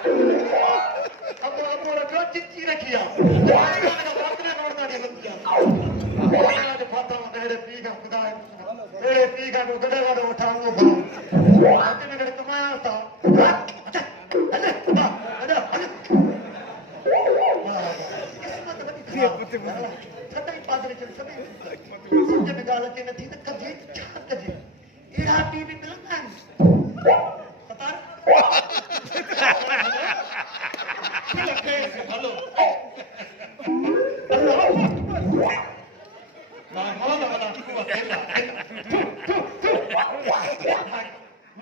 अब रखो चिच्ची रखिया बात ने नोड़ना नहीं लगता आज फाता मेरे पी का खुदा है मेरे पी का को गड़े वाले उठाऊंगा भाई आते में गड़े कमाया था अच्छा अरे अरे अरे किस्मत बड़ी खराब छतरी पादरी चल सभी समझ में गाल के नथी त कजे छा कजे एड़ा टीवी मिलंदा पता हेलो मामा वाला तू अकेला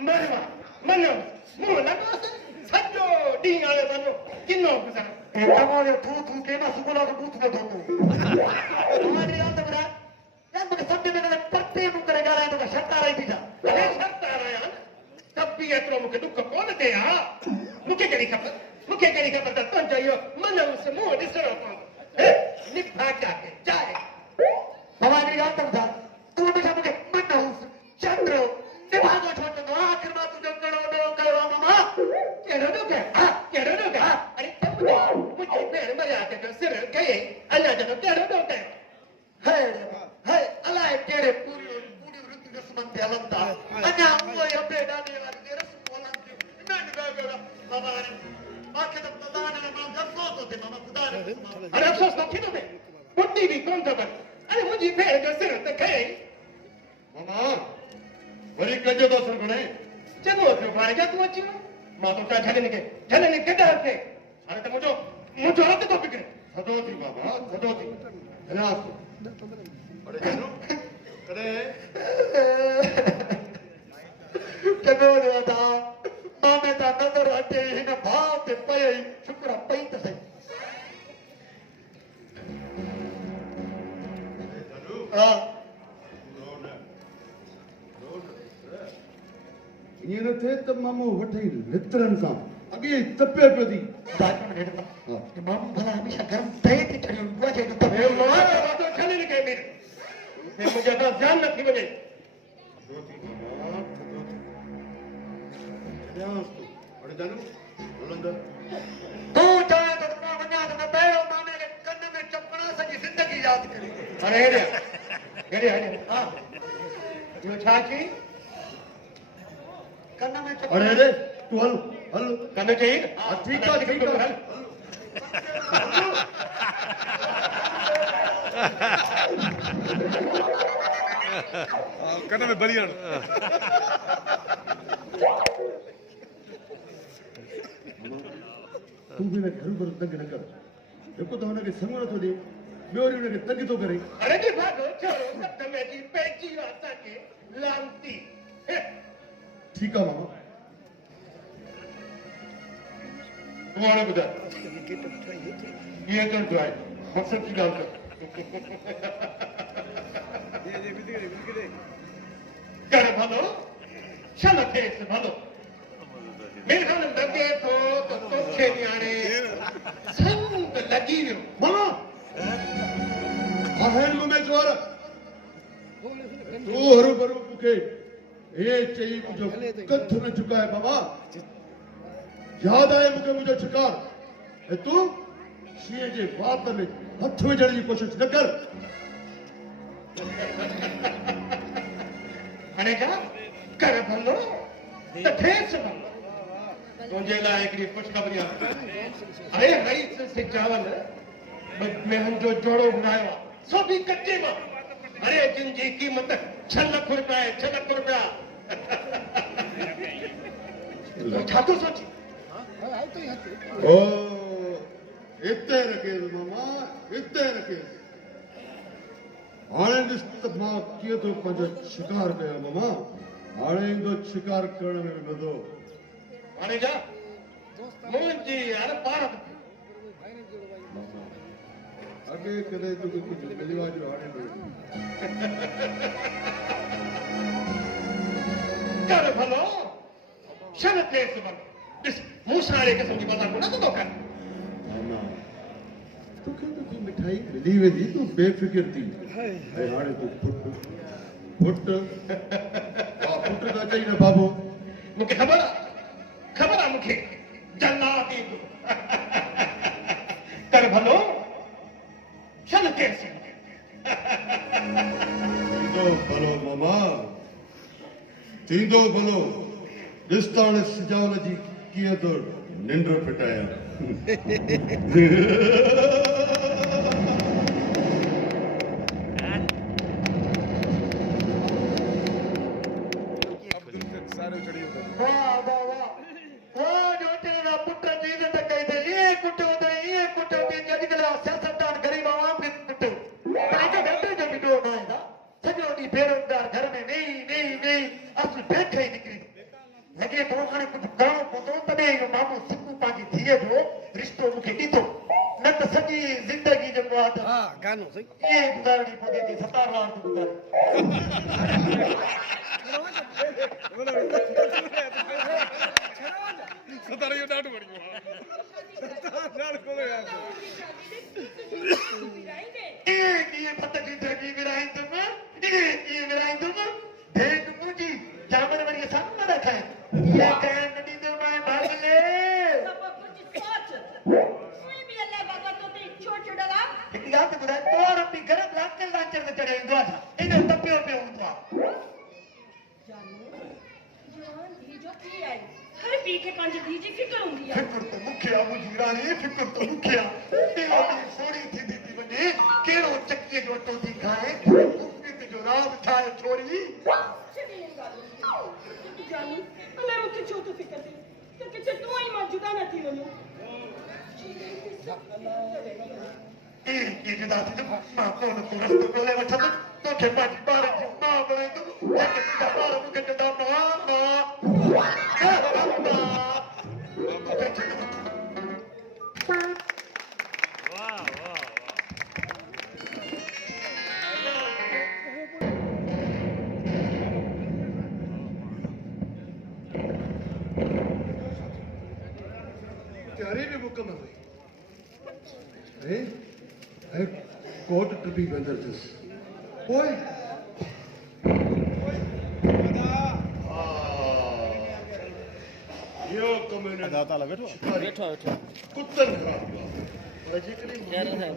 मरवा मनो मुंह लगा सजो डी आयो तनो किनो गुजा तमारे थू थू के ना सुकोला को बूथ में धोतो तुम्हारी रात बरा यार मुझे सब में ने पत्ते नु करेगा रे तो शर्ता रही थी जा अरे शर्ता रहा यार तब भी एतरो मुके दुख कोन दे हा मुके करी खबर मुके करी खबर त तो जायो मन से मुंह दिसरो तो निभाग जाके जाए हमारी रात तक था तू हमेशा मुके मन चंद्र निभागो छोटो तो आखिर में तू करो मामा केरो दो के अरे मुझे पैर में आके तो सिर गए अल्लाह जब केरो दो के है अल्लाह तेरे पूरी वृत्ति दुश्मन ते अलंता अन्या वो ये बेटा ने वाली तेरे बोला मैं निभागो हमारे आखिर तक तो दाने में अफसोस होते मामा खुदा ने अरे अफसोस न किनो में पुट्टी भी कौन खबर अरे मुझे पैर के सिर ते गए मामा वरी कजो तो सर गणे चलो तो मारे क्या तू अच्छी मां तो क्या झलने के डर के अरे तो मुझे हाथ तो बिगड़े सदोती बाबा सदोती हलास अरे जानो अरे चलो दादा मामे ता नजर हटे हिन भाव ते पई शुक्र पई त सही हां ये न थे त मामो वठई लित्रन सां अगे तपे पियो थी बात में हेड तो मामू भला हमेशा गरम तए ते चढ़ियो बुआ जे तो हे लो तो चले न के मेरे मैं मुझे तो ध्यान न थी वने अरे जानो बुलंदर तू चाहे तो ना वन्या तो मैं बैठो मामे के कन्न में चपड़ा सजी जिंदगी याद करी अरे हेडे हां यो छाची कन्न में चपड़ा अरे तू हल कन्न चाहिए ठीक है हल कन में बलियण तू भी ना घर पर तंग न कर देखो तो उनके संग न तो दे ॿियो वरी उनखे तंग थो करे अरे जी भागो चलो सब में जी पेची वाता के लांती ठीकु आहे मामा तुम्हारे बुधा ये तो ड्राई मकसद की गाल कर कर भलो चल थे से भलो मेरे खान लगे तो खेनियाने संग लगी वियो मामा आहेर में जोर तू हरू भरू मूंखे हे चई मुंहिंजो कथ न चुकाए बाबा यादि आहे मूंखे मुंहिंजो शिकार ऐं तूं शींहं जे वात में हथ विझण जी कोशिशि न कर हाणे छा कर भलो त ठेस भलो तुंहिंजे लाइ हिकिड़ी ख़ुशख़बरी आहे अरे रईस से चावल मेहन जो जोड़ो घुरायो आहे सो बि कचे मां अरे जिन जी क़ीमत 6 लाख रुपया आहे 6 लाख रुपया तो छा थो सोची ओ हिते रखेसि मामा हिते रखेसि हाणे ॾिस त मां कीअं थो पंहिंजो शिकार कयो मामा हाणे ईंदो शिकार करण में वेंदो हाणे जा मुंहिंजी यार पार अॻे कॾहिं तोखे कुझु मिलियो आहे जो हाणे कर भलो शन थिएसि भलो ॾिस मूं सां अहिड़े क़िस्म जी मज़ाक न थो कर तोखे त तूं मिठाई मिली वेंदी तूं बेफ़िक्र थी ऐं हाणे तूं पुट त चई न बाबो मूंखे ख़बर आहे मूंखे जन्नाती कर भलो चल कैसे थींदो भलो मामा थींदो भलो ॾिसता हाणे सिजावल जी कीअं थो निंड फिटाया वाह वाह वाह वाह जो तेरा पुत्र जी ने तो कही थे ये कुटे अॼुकल्ह सियासतदान गरीब आवाम खे कुटे पंहिंजो घटि जो बि ॾोह न आहे सॼो ॾींहुं बेरोज़गार घर में वेही असुल भेट ई निकिरी लॻे थो हाणे कुझु करणो पवंदो तॾहिं इहो मामो सिकू पंहिंजी धीअ जो रिश्तो मूंखे ॾींदो न त सॼी ज़िंदगी जेको आहे त गानो सही ईअं गुज़ारणी पवंदी थी सतार राउंड गुज़ारे कीअं फतकी धगी विराईंदुमि कीअं विराईंदुमि भेंट मुंहिंजी जामर वरी असां न रखाए इहा कया न ॾींदुमि भागले हिकु ॻाल्हि त ॿुधाए तोड़ बि घर लांचर लांचर ते चढ़ियो ईंदो आहे छा एॾो तपियो पियो हूंदो आहे हर पी के पंहिंजी धीउ जी फिक्र हूंदी आहे फिक्र तो मुख्य आहे मुंहिंजी राणी फिक्र तो मुख्य आहे ॾींहों ॾींहुं सोड़ी थींदी थी वञे कहिड़ो चकीअ जो अटो थी खाए मुफ़्त जो राब ठाहे छोड़ी जानू अलाए मूंखे छो थो फिक्र थिए त किथे तूं ऐं मां जुदा न थी वञूं कीअं जुदा थींदुमि मां को न को रस्तो ॻोल्हे वठंदुमि तोखे पंहिंजी ॿार जी माउ बणाईंदुमि जेके तुंहिंजा ॿार मूंखे चवंदा तैयारी भी मुकम्मल हुई कोर्ट टुटी वेंदर थियुसि पोइ इहो कमु वेठो कुतनि ख़राब कयो पर जेकॾहिं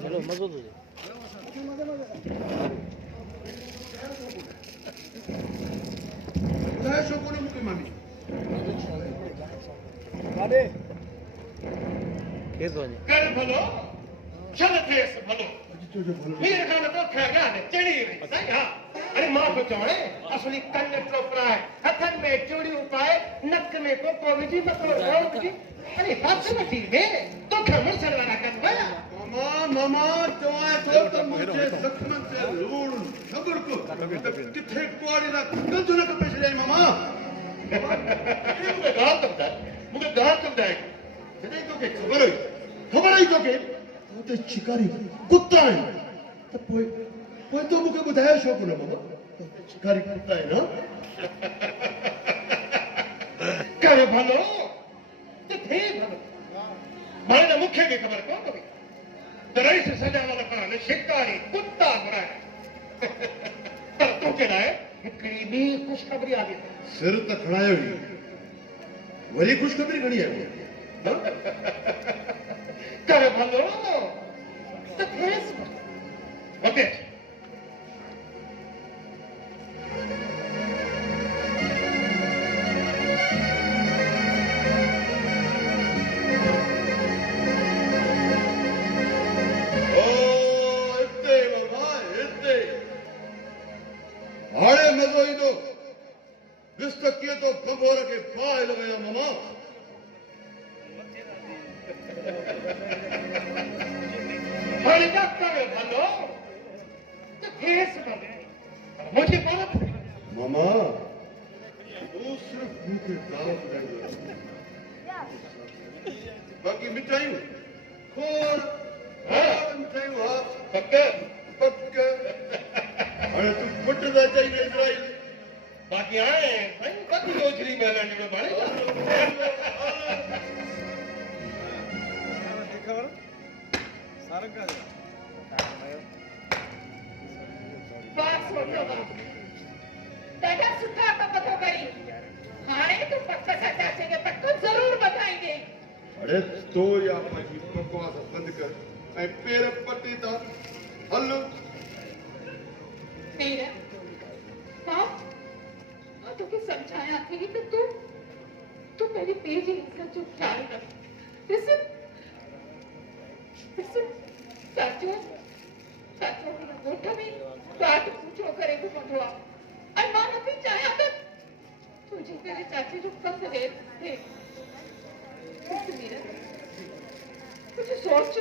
चलो मज़ो थो ॿुधाए छो कोन्हे मूंखे मामी केरु थो वञे कर भलो चल थिएसि भलो जो भलो हीअ खां तो खैगा ने चढ़ी वई साईं हा अरे मां तो चवणे असली कन टोपराए हथन में चूड़ियूं पाए नक में कोको विझी मथो रोल विझी अरे हथ वठी वे तो मुड़सण वारा कन वया मामा चवाए थो त मुंहिंजे ज़ख़्मनि ते लूण न बुड़को किथे कुआड़ी ना गंद न कपे छॾियई मामा मूंखे ॻाल्हि त ॿुधाए जॾहिं तोखे ख़बर हुई तोखे हुते शिकारी कुत्ता आहिनि त पोइ तो मूंखे ॿुधायो छो कोन्हे मामा शिकारी कुत्ता आहिनि कर भलो त थिए भलो हाणे त मूंखे बि ख़बर कोन हुई त रईस सजावल खान शिकारी कुत्ता घुराए पर तोखे लाइ हिकिड़ी ॿी ख़ुशख़बरी आ गई सिर त खणायो ई वरी ख़ुशख़बरी खणी आई कर भलो त थिएसि भलो ओके हाणे मज़ो ईंदो ॾिस त कीअं तो कंबोर खे फाह लॻाया मामा हाणे जा कर भलो त थिएसि भलो मुंहिंजी कोन मामा तूं सिर्फ़ मूंखे दावत ॾींदो बाक़ी मिठाइयूं खोर मिठाइयूं हा पक पक हाणे तूं पुट था चई इज़राइल बाक़ी हाणे साईं कॾहिं ओझरी महिल जो बाणे ॾाढा सुठा कम थो करी हाणे तूं पक सां चाचे खे पक ज़रूर ॿधाईंदे अरे तो या पंहिंजी बकवास बंदि कर ऐं पेर पटी था हल मेरा मां मां तोखे समझाया थी कि तू मेरी पेज जी इज्जत जो ख्याल रख listen साचो मेरा घोट में बात पूछो करे घुमंदो आहे ऐं मां नथी चाहियां त तुंहिंजी करे चाची जो कम थिए मीरा कुछ सोच